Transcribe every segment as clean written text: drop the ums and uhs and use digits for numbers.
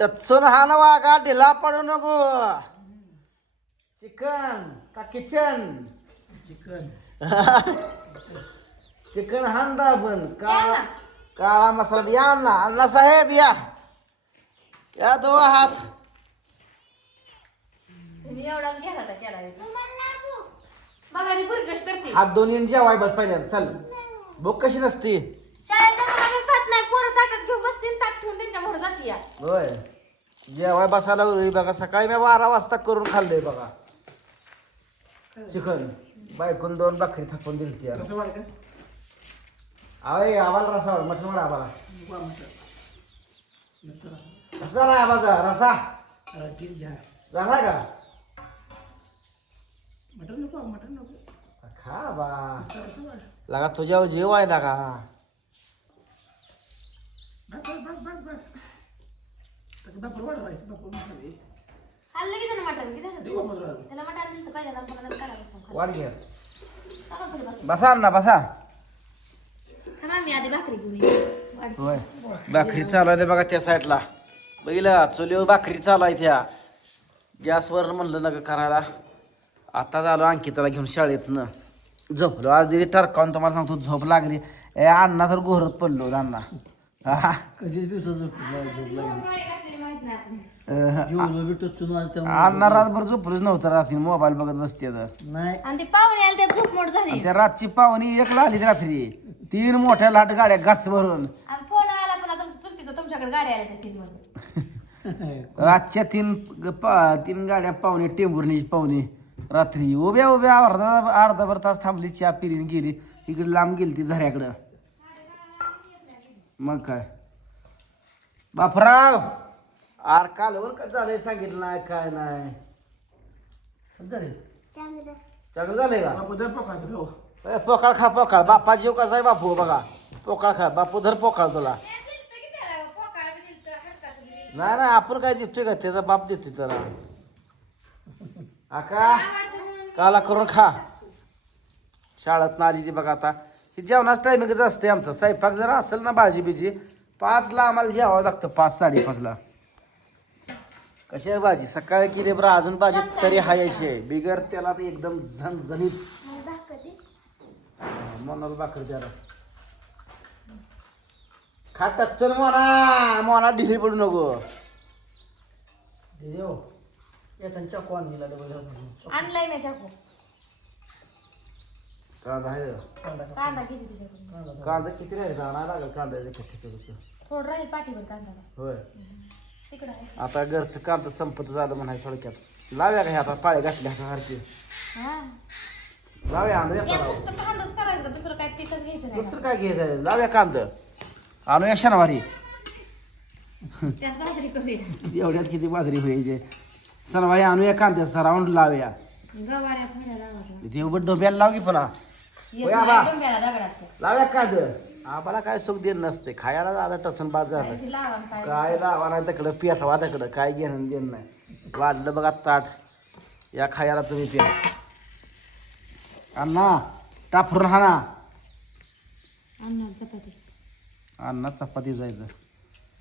टचून हा ना वागा ढिला पडू नको. चिकन का किचन? चिकन चिकन हांदा आपण काळा मसाला या ना अण्णा साहेब या या दो हात. तुम्ही एवढाच घ्या आता केला बघा ती पुरी कशी करते. हात दोन्ही जेवाय बस पहिल्यांदा चल. भूक कशी नसती. शाळेत जाताना खात नाही पोरं ताटात घेऊन बसतील ताट ठेवून त्यांच्या मोर जाती या. होय जेवाय बसायला वेळी बघा सकाळी मी 12 वाजता करून खाल्लंय बघा चिकन. बायकून 2 भाकरी थापून दिली ती. कसं वाटतं अरे आवाला रसा मटण वाढा आवाला मस्त कसा झाला आवाजा रसा रात्री घ्या. झाला का? मटन नको खा बा मस्त रस्सा वाढ. लगा तुझ्यावर जीव आहे लागा. बस तर बापर वाढवायचं बापर मसाले खाल्लं की त्यानं मटण किती देऊ मसाला त्याला मटण दिलं तर पहिल्यांदा आपण काढा बसतो वाढ घ्या बसा ना बसा. हा मी आधी भाकरी घेऊन ये. होय भाकरी चालू आहे बघा त्या साईडला बघितलं चुलीवर भाकरी चालू आहे त्या. गॅसवर म्हणलं नका करायला. आता झालो अंकिताला घेऊन शाळेतनं झोपलो. आज दिली टरकावून तुम्हाला सांगतो झोप लागली. अण्णा तर घोरत पडलो अण्णा. हा कधी दिवसाचं गाडी घातलेली माहित नाही आपण. अण्णा रातभर झोपलोच नव्हतं रात्री मोबाईल बघत बसते तर. नाही आणि ते पाहुणे आले त्यात झोप मोड झाली. त्या रातची पाहुणी 1 ला आली रात्री. 3 मोठ्या लाट गाड्या गाच भरून. आणि फोन आला पण तुमच्या चुलतीचं तुमच्याकडे गाडी आल्या त्या 3 मध्ये. रातच्या 3 गाड्या पाहुणे टेंभुर्णीची पाहुणे रात्री उभ्या उभ्या अर्धा तास थांबली. चहा पिरीने गेली इकडे लांब गेली ती झऱ्याकडं. मग काय बापराव आर कालवर काय झालंय सांगितलं नाही काय नाही. चांगलं झालंय का? बापर दर पकायचं हो. पोकाळ खा पोकाळ. बापा जीव कसा आहे बापू बघा. पोकाळ खा बापू धर पोकाळ तुला. नाही नाही आपण काय देतोय का त्याचा बाप देतोय त्याला. आका काला करून खा. शाळेत आली ती बघा. आता ही जेवणाच टायमिंगच असते आमचं. स्वयंपाक जर असेल ना भाजी बिजी 5 ला आम्हाला जेवावं लागतं. 5 साडेपाच ला. कशी आहे भाजी सकाळी केली बरं अजून भाजी तरी हायशी आहे बिगर त्याला तर एकदम झणझणीत. मोनाला भाकर द्या खा टच्चल मोना ढिली पडू नको. त्यांच्या कोण दिला आणलाय मी चाकू. कांदा आहे कांदा किती तुझ्याकडे? कांदा किती राहील आणायला लागेल कांदा थोडं राहील पाठीवर कांदा होय. तिकडं आहे. आता घरचं कांदा संपत झालं म्हणाय थोडक्यात. लाव्या का हे आता पाळे घातल्या सारखी हा लाव्या आणूया त्यात नुसतं कांदाच करायचं का? दुसरं काय पिकच घ्यायचं नाही दुसरं काय घ्यायचं लाव्या कांदा आणूया शनिवारी. त्यात भाकरी करूया. एवढ्यात किती बाजरी व्हायचे. शनिवारी आणूया कांद्याचा राऊंड लावूया. गवाऱ्या फळ्या लावायच्या. ते उभं डोब्याला लाव की पुन्हा येत होय नाही आबा. डोंब्याला दगडात ते. लाव्या कांद. आम्हाला काय सुख देत नसते खायला झालं टचून बाद झालं. ती लावा आणि काय काय लावा नाही तिकडं पेटवा तिकडं काय घेणं देणं नाही. वाढलं बघा ताट या खायला तुम्ही प्या. अण्णा टाफरून हाना. अन्न चपाती अण्णा चपाती जायचं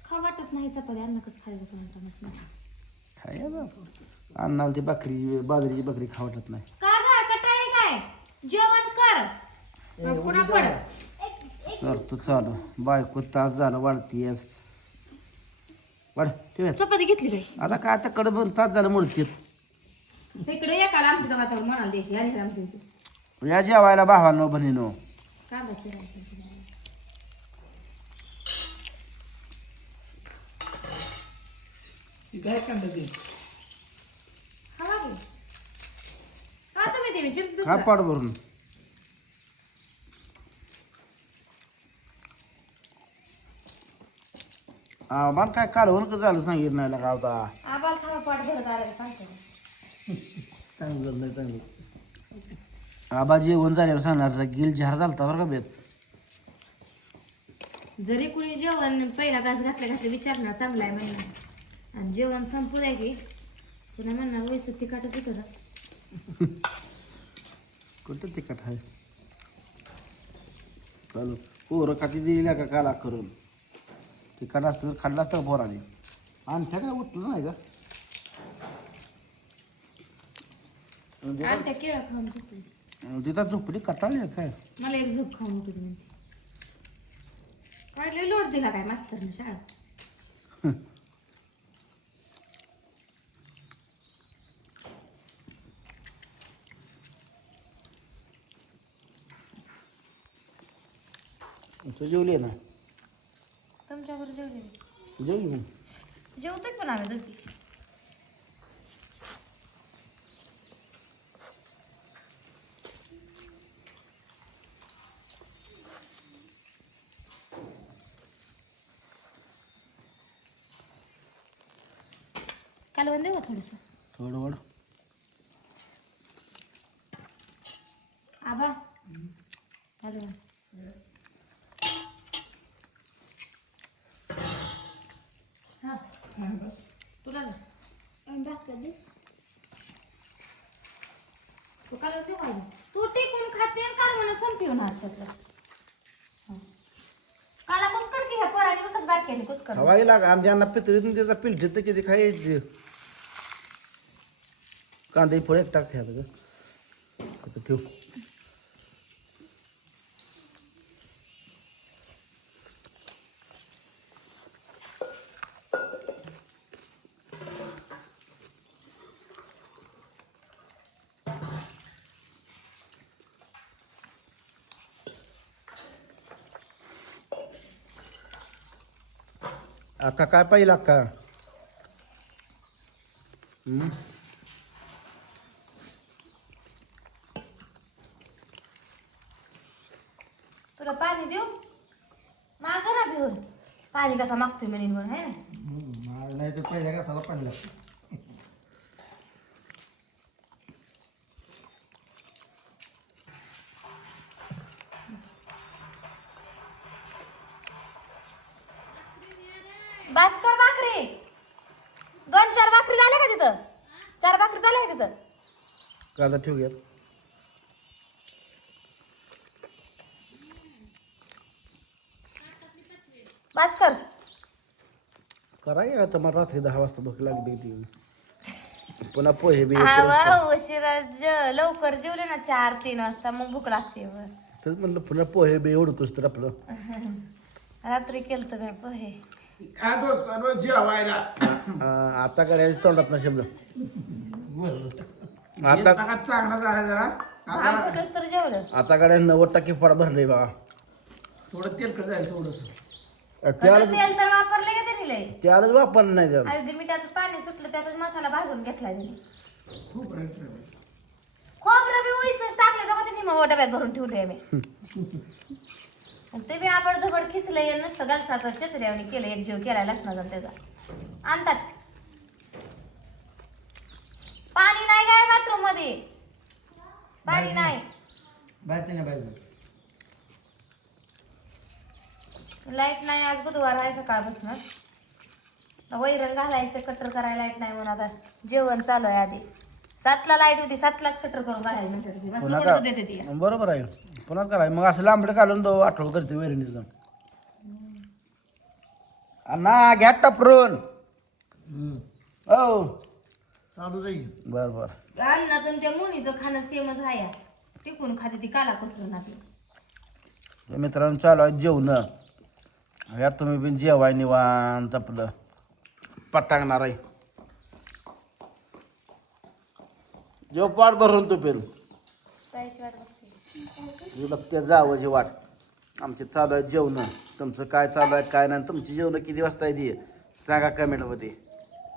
खा वाटत नाही चपाती. अन्न कसं खायचं कोणाला खायला. अण्णाला ती भाकरी बाजरीची भाकरी खा वाटत नाही. का ग कटाळी काय जेवण कर मग पुन्हा पड. सर तू चालू बायको तास झालं वाढतीयस वाढ ठेव चपाती घेतली काय? आता काय आता कडे पण तास झालं मुळतीत. इकडे एकाला आमटी तर म्हणाला द्यायची आणि आमटी होती. या जेवायला भावानो बहिणीनो. कांदा चिरायचा. काय कांदा ते खावा की. खा तुम्ही ते विचार हा दुसरा. पाड भरून मला काय काढवून का झालं सांगितलं नाही का होता. आबाल खावा पाठ भरत आलं सांगतो. चांगलं नाही चांगलं. आबा जेवण झाल्यावर सांगणार गिल झार झालता बरं का बेत. जरी कुणी जेवण पहिला घास घातल्या विचारणार चांगला आहे म्हणणार आणि जेवण संपू द्या की पुन्हा म्हणणार वयस तिखटच होतं ना. कुठं तिखट आहे चालू पोरं खाती दिली का काला करून. तिखट असतं खाल्लं असतं पोराने. आणत्या काय उठलं नाही का आणि त्या केळं खाऊन झोपली. तिथं झोपली कटाळली काय मला एक झोप खाऊन उठली म्हणते. काय लय लोट दिला काय मास्तरने शाळा. तू जेवली ना तुमच्यावर जेवले जेवली मग जेवतोय पण आम्ही दोघी. कालवण देऊ का थोडंसं. थोडं वड आबा कालवण. हा तुला ना तू कालवण देऊ का. तू टेकून खाते आणि कालवण संपवून असतात. काला कुस्कर की ह्या पोराने मग कसं बारक्याने कुस्कर. हवाई लाग आणि ज्यांना पितळीतून त्याचा पिलटीत तर किती खायचे कांदे फळ एक टाक ह्यात आता ठेव. अक्का काय पाहिजे अक्का तुला पाणी देऊ माग ना घेऊन. पाणी कसा मागतोय म्हणे म्हणून है ना. नाही तर पहिल्या कसाला पाणी लागतं. भास्कर भाकरी 2-4 भाकरी झाल्या का तिथं. 4 भाकरी झाल्या का तिथं. कांदा ठेव घ्या. भास्कर करा की आता मला रात्री 10 वाजता भूक लागली ती पुन्हा पोहे बी उशिरा लवकर जेवले ना 4-3 वाजता मग भूक लागते. तेच म्हणलं पुन्हा पोहे बी एवढतोच तर आपलं रात्री केलं तर पोहे. आता करायचं तोंडात ना शब्द आता चांगला आहे जरा कुठंच तर जेवलं. आता करायचं 90% फळ भरले बघा. थोडं तेलकट जाईल थोडंसं. तेल तर वापरले का त्यांनी लय. त्यालाच वापरलं नाही त्याला अगदी मिठाचं पाणी सुटलं त्यातच मसाला भाजून घेतला त्यांनी. खूप राहील. खोबरं बी उईसच टाकलं तेव्हा त्यांनी मग डब्यात भरून ठेवले आम्ही. ते बी आबड धबड खिचलंय नुसतं गलसाचं चचऱ्यावणी केलं. एक जीव केला लसणाचा त्याचा आणतात. पाणी नाही काय बाथरूम मध्ये. पाणी नाही. बाहेरचे नाही बाहेर. लाईट नाही. आज बुधवार आहे सकाळपासून. वैरण घालायचं कटर करायला लाईट नाही म्हणून आता जेवण चालू आहे. आधी 7ला लाईट होती 7लाच कटर करून घालायला पुन्हा म्हणतात देते ती. बरोबर आहे पुन्हा कराय मग असं लांबडे घालून दो आठवड करते वैरणीचं ना घ्या टपरून हो चालू जाईल. बर बर अन्नातून त्या मुनीचं खाणं सेमच आहे. टिकून खाते ती काला कसलं ना ती. मित्रांनो चालू आहे जेवण. ह्यात तुम्ही बिन जेवाय निवांत आपलं पटांगणार आहे. जेव पाठ भरून तू पेरू जायची वाट बघते. बघते जावंची वाट. आमचे चालू आहे जेवण. तुमचं काय चालू आहे काय नाही. तुमची जेवण किती वाजता आहे ती सांगा कमेंटमध्ये.